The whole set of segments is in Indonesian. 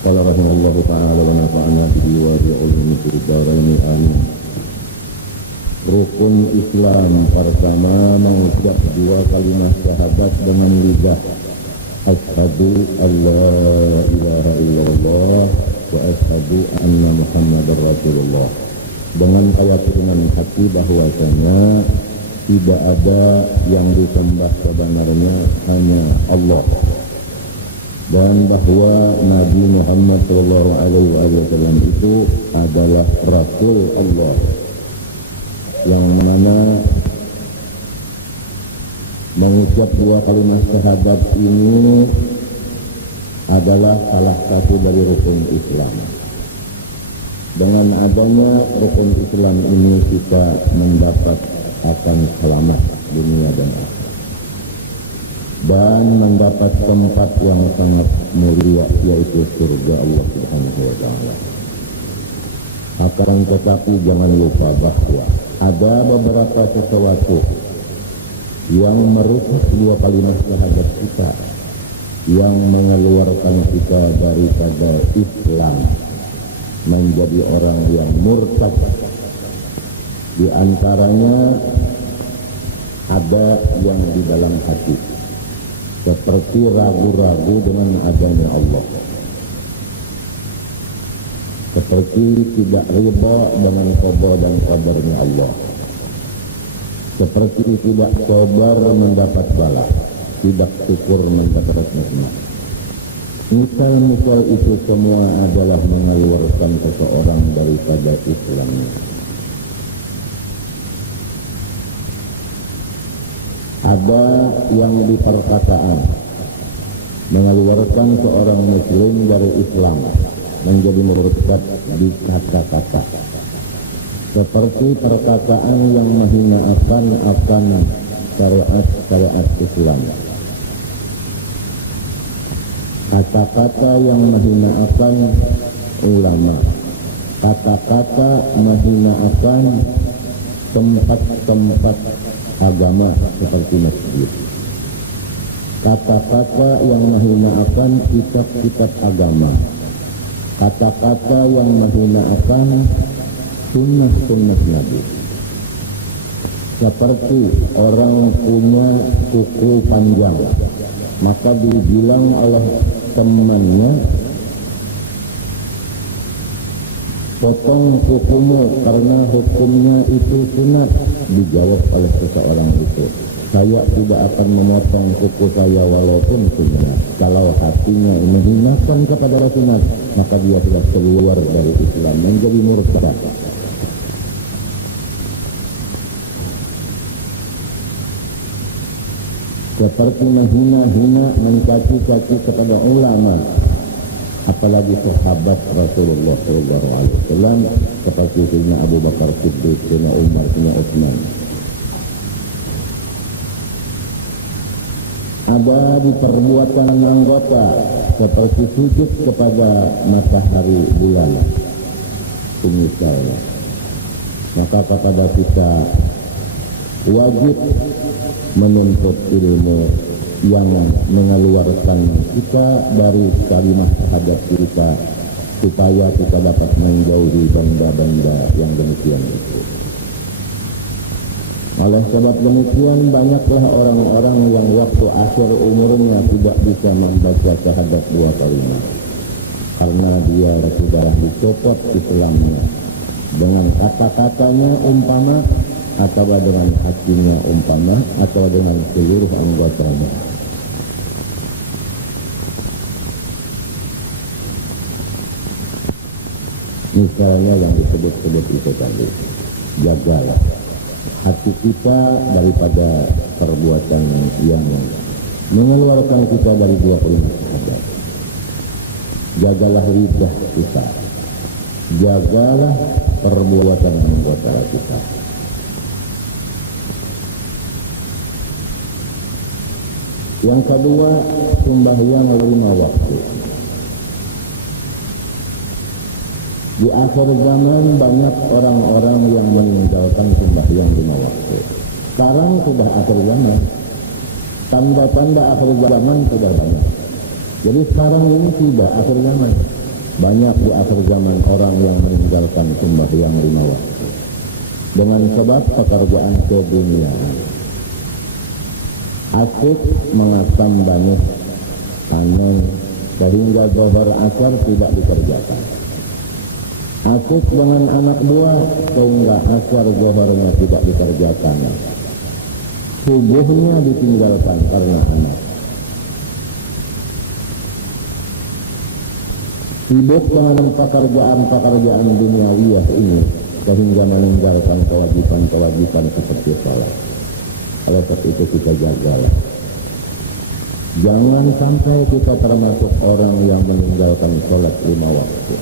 Qala rahimahullahu ta'ala wa nafa'ana bihi wa bi'ulumi fid dharain amin. Rukun Islam pertama mengucap dua kalimat syahadat dengan lidah. Asyhadu an la ilaha illallah wa asyhadu anna Muhammadar Rasulullah. Dengan keyakinan hati bahwasanya tidak ada yang disembah sebenarnya hanya Allah, dan bahwa Nabi Muhammad SAW itu adalah Rasul Allah, yang mana mengucap dua kalimat syahadat ini adalah salah satu dari rukun Islam. Dengan adanya rukun Islam ini kita mendapat akan selamat dunia dan akhirat, dan mendapat tempat yang sangat mulia, yaitu surga Allah Subhanahu wa ta'ala. Akan tetapi jangan lupa bahwa ada beberapa sesuatu yang merusak dua kalimat syahadat kita, yang mengeluarkan kita daripada Islam menjadi orang yang murtad. Di antaranya ada yang di dalam hati, seperti ragu-ragu dengan adanya Allah, seperti tidak riba dengan qada dan qadarnya Allah, seperti tidak sabar mendapat bala, tidak syukur mendapat nikmat. Misal-misal itu semua adalah mengeluarkan seseorang daripada Islam. Ada yang di perkataan mengeluarkan seorang muslim dari Islam menjadi murtad di kata-kata, seperti perkataan yang menghina akan syariat Islam, kata-kata yang menghina akan ulama, kata-kata menghina akan tempat-tempat agama seperti masjid, kata-kata yang menghina akan kitab-kitab agama, kata-kata yang menghina akan sunnah-sunnah Nabi, seperti orang punya kuku panjang, maka dibilang oleh temannya, potong kukumu karena hukumnya itu sunat. Dijawab oleh seseorang itu, saya tidak akan memotong kuku saya walaupun sunat. Kalau hatinya menghinakan kepada sunat, maka dia sudah keluar dari Islam, menjadi murtad. Seperti menghina-hina, mencaci-caci kepada ulama, apalagi sahabat Rasulullah SAW, seperti Sayyidina Abu Bakar Siddiq, Sayyidina Umar, Sayyidina Utsman. Ada di perbuatan anggota, seperti sujud kepada matahari bulan, misalnya. Maka kepada kita wajib menuntut ilmu yang mengeluarkan kita dari kalimat syahadat kita, supaya kita dapat menjauhi benda-benda yang demikian itu. Oleh sebab demikian, banyaklah orang-orang yang waktu akhir umurnya tidak bisa membaca syahadat dua kalimat, karena dia sudah dicopot Islamnya dengan kata-katanya umpama, atau dengan hatinya umpama, atau dengan seluruh anggotanya. Misalnya yang disebut-sebut itu tadi, jagalah hati kita daripada perbuatan yang mengeluarkan kita dari dua kalimat syahadat. Jagalah lidah kita, jagalah perbuatan anggota kita. Yang kedua, sembahyang 5 waktu. Di akhir zaman banyak orang-orang yang meninggalkan sembahyang 5 waktu. Sekarang sudah akhir zaman, tanda-tanda akhir zaman sudah banyak. Jadi sekarang ini sudah akhir zaman. banyak di akhir zaman orang yang meninggalkan sembahyang 5 waktu dengan sebab pekerjaan keduniaan. Asik mengasam banih panen sehingga zuhur asar tidak dikerjakan. Asik dengan anak buah sehingga asar zuhurnya tidak dikerjakan. Subuhnya ditinggalkan karena anak. Sibuk dengan pekerjaan-pekerjaan duniawiyah ini sehingga meninggalkan kewajiban-kewajiban seperti salat. Oleh sebab itu kita jagalah. Jangan sampai kita termasuk orang yang meninggalkan salat 5 waktu.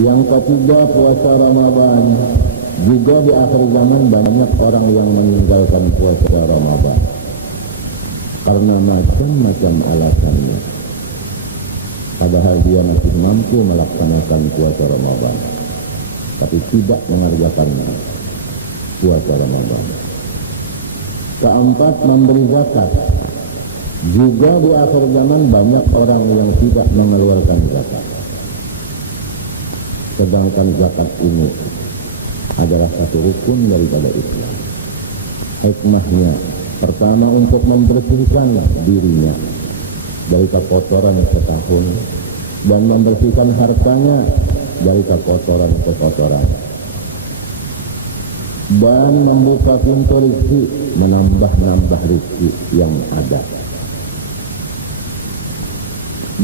Yang ketiga, puasa Ramadan. Juga di akhir zaman banyak orang yang meninggalkan puasa Ramadan karena macam-macam alasannya. Padahal dia masih mampu melaksanakan puasa Ramadan, tapi tidak mengerjakan puasa Ramadan. Keempat, memberi zakat. Juga di akhir zaman banyak orang yang tidak mengeluarkan zakat. Sedangkan zakat ini adalah satu rukun daripada Islam. Hikmahnya, pertama untuk membersihkan dirinya dari kekotoran setahun dan membersihkan hartanya dari kekotoran-kekotoran, dan membuka pintu rezeki, menambah-nambah rezeki yang ada,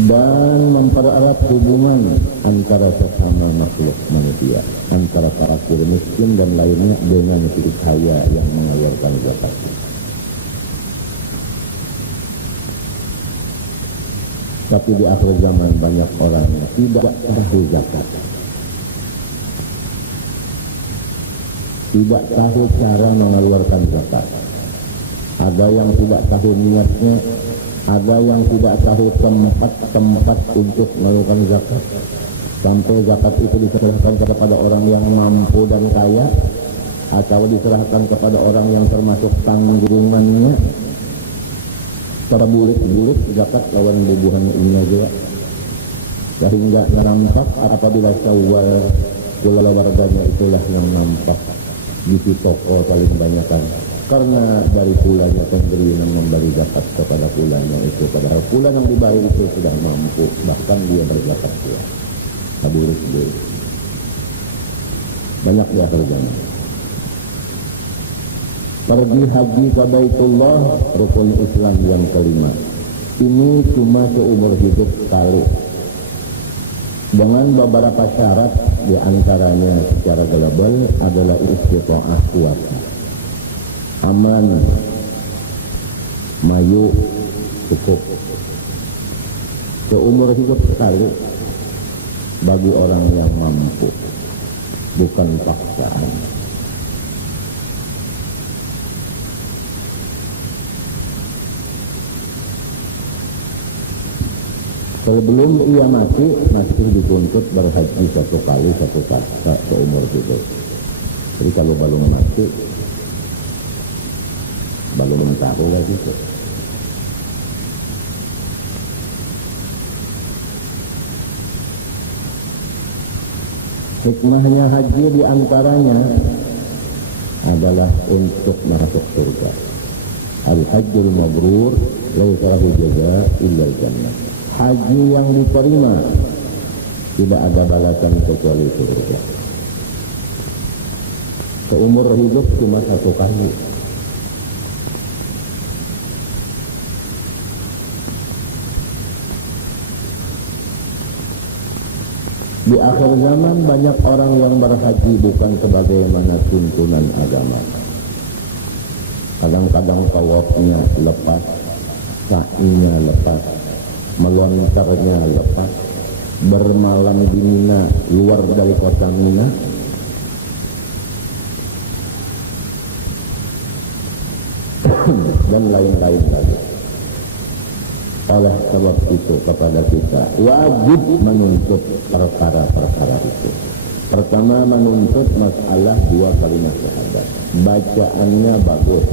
dan mempererat hubungan antara sesama makhluk manusia, antara fakir miskin dan lainnya dengan si kaya yang mengeluarkan zakat. Tapi di akhir zaman banyak orang yang tidak tahu zakat, tidak tahu cara mengeluarkan zakat. Ada yang tidak tahu niatnya, ada yang tidak tahu tempat-tempat untuk melakukan zakat. Sampai zakat itu diserahkan kepada orang yang mampu dan kaya, atau diserahkan kepada orang yang termasuk tanggungannya. Terbulit-bulit zakat lawan bubuhan ini juga, sehingga nampak apabila Syawal keluarganya itulah yang nampak di toko paling banyakan. Karena dari pulanya pemberi yang memberi zakat kepada pulanya itu, padahal pula yang dibayar itu sudah mampu, bahkan dia berzakat pula. Hadirin sendiri banyak di akhir zaman. Pergi haji ke Baitullah, rukun Islam yang kelima. Ini cuma seumur hidup sekali, dengan beberapa syarat, di antaranya secara global adalah istita'ah kuat, aman, mayu, cukup. Seumur hidup sekali bagi orang yang mampu, bukan paksaan. Sebelum ia mati, masih dituntut berhaji 1 kali 1 kali seumur hidup. Jadi kalau belum mati, belum tahu lagi itu. Hikmahnya haji diantaranya adalah untuk masuk surga. Al-hajjul mabrur laisa lahu jazaa illa al-jannah. Haji yang diterima tidak ada balasan kecuali surga. Seumur hidup cuma 1 kali. Di akhir zaman banyak orang yang berhaji bukan sebagaimana tuntunan agama. Kadang-kadang tawafnya lepas, sa'inya lepas, melontarnya lepas, bermalam di Mina, luar dari kota Mina, dan lain-lain lagi. Oleh sebab itu kepada kita wajib menuntut perkara-perkara itu. Pertama, menuntut masalah 2 kalimat syahadat. Bacaannya bagus.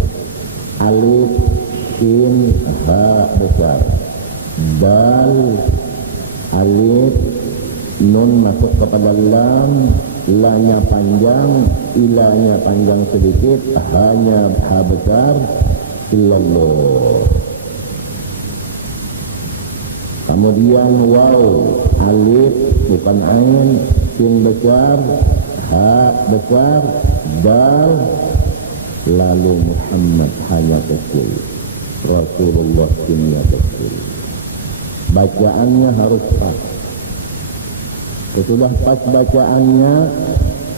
Alif, sin, ha besar. Dal, alif, nun masuk kepada lam, la-nya panjang, ilanya panjang sedikit, ha-nya ha besar, illallah. Kemudian waw, alif bukan ain, sin besar, ha besar, dal, lalu Muhammad hanya kecil, Rasulullah sinnya kecil. Bacaannya harus pas. Setelah pas bacaannya,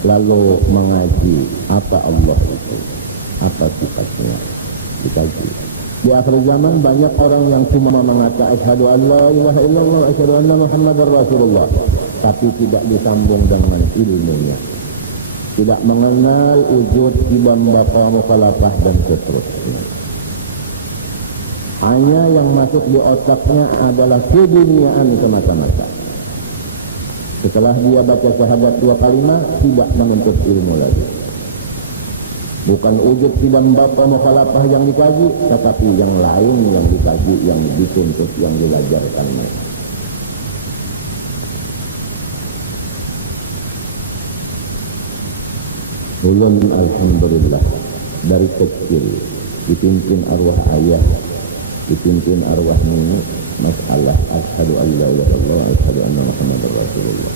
lalu mengaji apa Allah itu, apa sifatnya, dikaji. Di akhir zaman banyak orang yang cuma mengatakan asyhadu an la ilaha illallah, asyhadu anna Muhammadar Rasulullah, tapi tidak disambung dengan ilmunya, tidak mengenal wujud ibam bapa mukhalafah dan seterusnya. Hanya yang masuk di otaknya adalah keduniaan semata-mata. Setelah dia baca syahadat 2 kalimat, tidak menuntut ilmu lagi. Bukan wujud ibam bapa mukhalafah yang dikaji, tetapi yang lain yang dikaji, yang dituntut, yang diajarkan. Ulun alhamdulillah dari kecil dipimpin arwah ayah, dipimpin arwah nenek, masalah asyhadu an la ilaha illallah, asyhadu anna Muhammadar Rasulullah.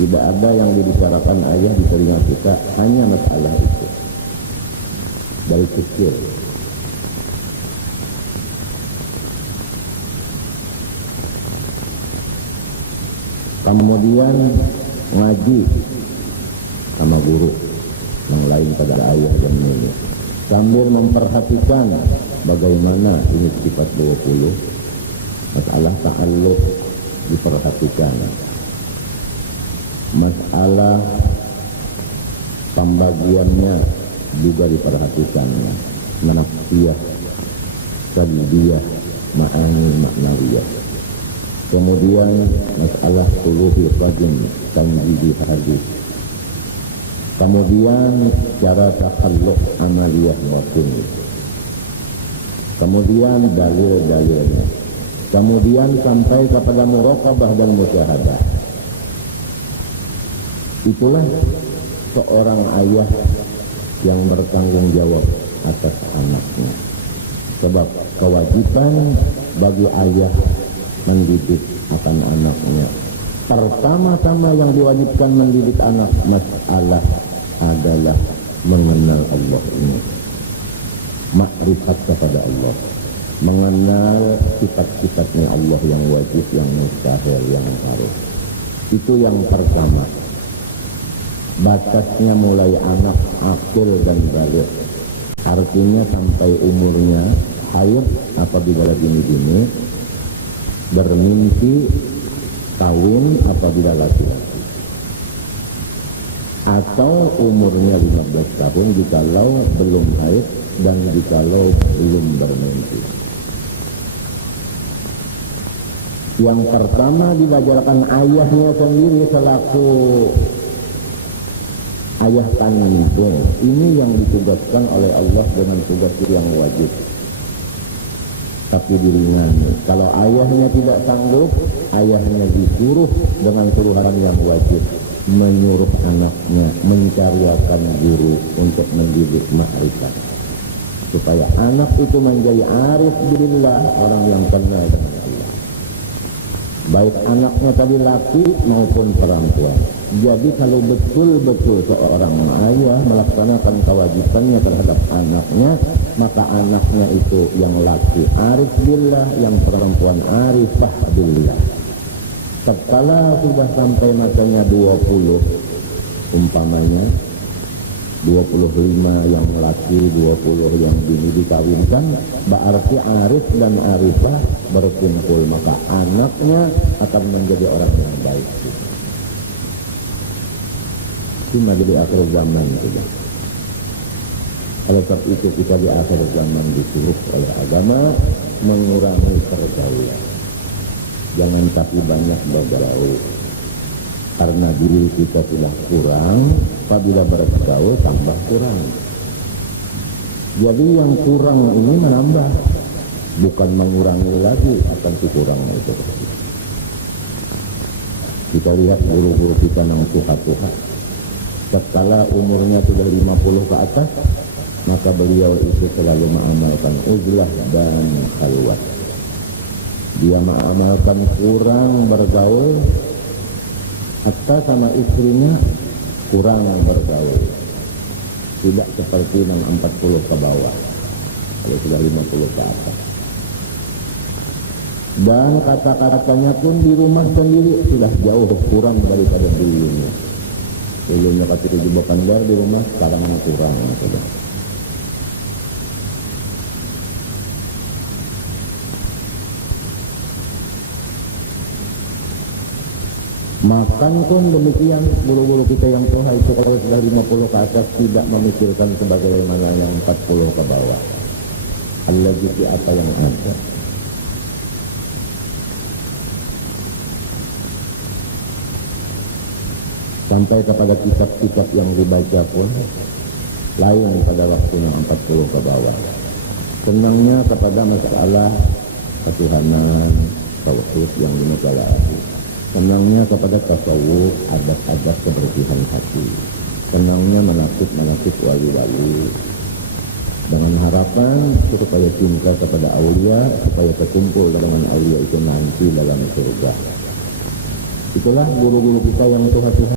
Tidak ada yang dibicarakan ayah di telinga kita, hanya masalah itu dari kecil. Kemudian ngaji sama guru yang lain pada ayah dan nenek, sambil memperhatikan bagaimana ini sifat 20, masalah ta'alluq diperhatikan, masalah pembagiannya juga diperhatikan, nafsiyah, salbiyah, ma'ani, maknawiyah. Kemudian masalah suluhi rajin, tanjidi hadis. Kemudian cara takhalluq amaliyah batin. Kemudian dalil-dalilnya. Kemudian sampai kepada muraqabah dan musyahadah. Itulah seorang ayah yang bertanggung jawab atas anaknya. Sebab kewajiban bagi ayah mendidik akan anaknya. Pertama-tama yang diwajibkan mendidik anak masalah adalah mengenal Allah ini, makrifat kepada Allah, mengenal sifat-sifatnya Allah yang wajib, yang mustahil, yang harus. Itu yang pertama. Batasnya mulai anak akil dan balik, artinya sampai umurnya haid apabila gini-gini, bermimpi, kawin apabila laki-laki, atau umurnya 15 tahun jikalau belum haid dan jikalau belum bermimpi. Yang pertama diajarkan ayahnya sendiri selaku ayah kandung. Ini yang ditugaskan oleh Allah dengan tugas yang wajib, tapi diringani. Kalau ayahnya tidak sanggup, ayahnya disuruh dengan suruhan yang wajib, menyuruh anaknya mencariakan guru untuk mendidik makrifat, supaya anak itu menjadi arif billah, orang yang kenal dengan Allah, baik anaknya tadi laki maupun perempuan. Jadi kalau betul-betul seorang ayah melaksanakan kewajibannya terhadap anaknya, maka anaknya itu yang laki arif billah, yang perempuan arifah billah. Setelah sudah sampai masanya 20, umpamanya 25 yang laki, 20 yang bini dikawinkan, berarti arif dan arifah berkumpul, maka anaknya akan menjadi orang yang baik. Cuma di akhir zaman juga. Oleh sebab itu kita di akhir zaman disuruh oleh agama mengurangi pergaulan. Jangan tapi banyak bergaul. Karena diri kita sudah kurang, apabila bergaul tambah kurang. Jadi yang kurang ini menambah, bukan mengurangi lagi akan kurangnya itu. Kita lihat guru-guru kita yang tuha-tuha, setelah umurnya sudah 50 ke atas, maka beliau itu selalu mengamalkan uzlah dan khalwat. Dia mengamalkan kurang bergaul, hatta sama istrinya kurang bergaul. Tidak seperti yang 40 ke bawah, kalau sudah 50 ke atas. Dan kata-katanya pun di rumah sendiri sudah jauh kurang daripada dulunya. Dulunya kata di Bandar di rumah, sekarang kurang. Makan pun demikian, guru-guru kita yang tua itu kalau sudah 50 ke atas tidak memikirkan sebagaimana yang 40 ke bawah. Al-Lajiti apa yang ada. Sampai kepada kitab-kitab yang dibaca pun lain pada waktu yang 40 ke bawah. Senangnya kepada masalah ketuhanan, tauhid yang dimempelajari. Senangnya kepada tasawuf, adab-adab kebersihan hati. Senangnya menakut wali-wali. Dengan harapan supaya cinta kepada aulia, supaya terkumpul dengan aulia itu nanti dalam surga. Itulah guru-guru kita yang Tuhan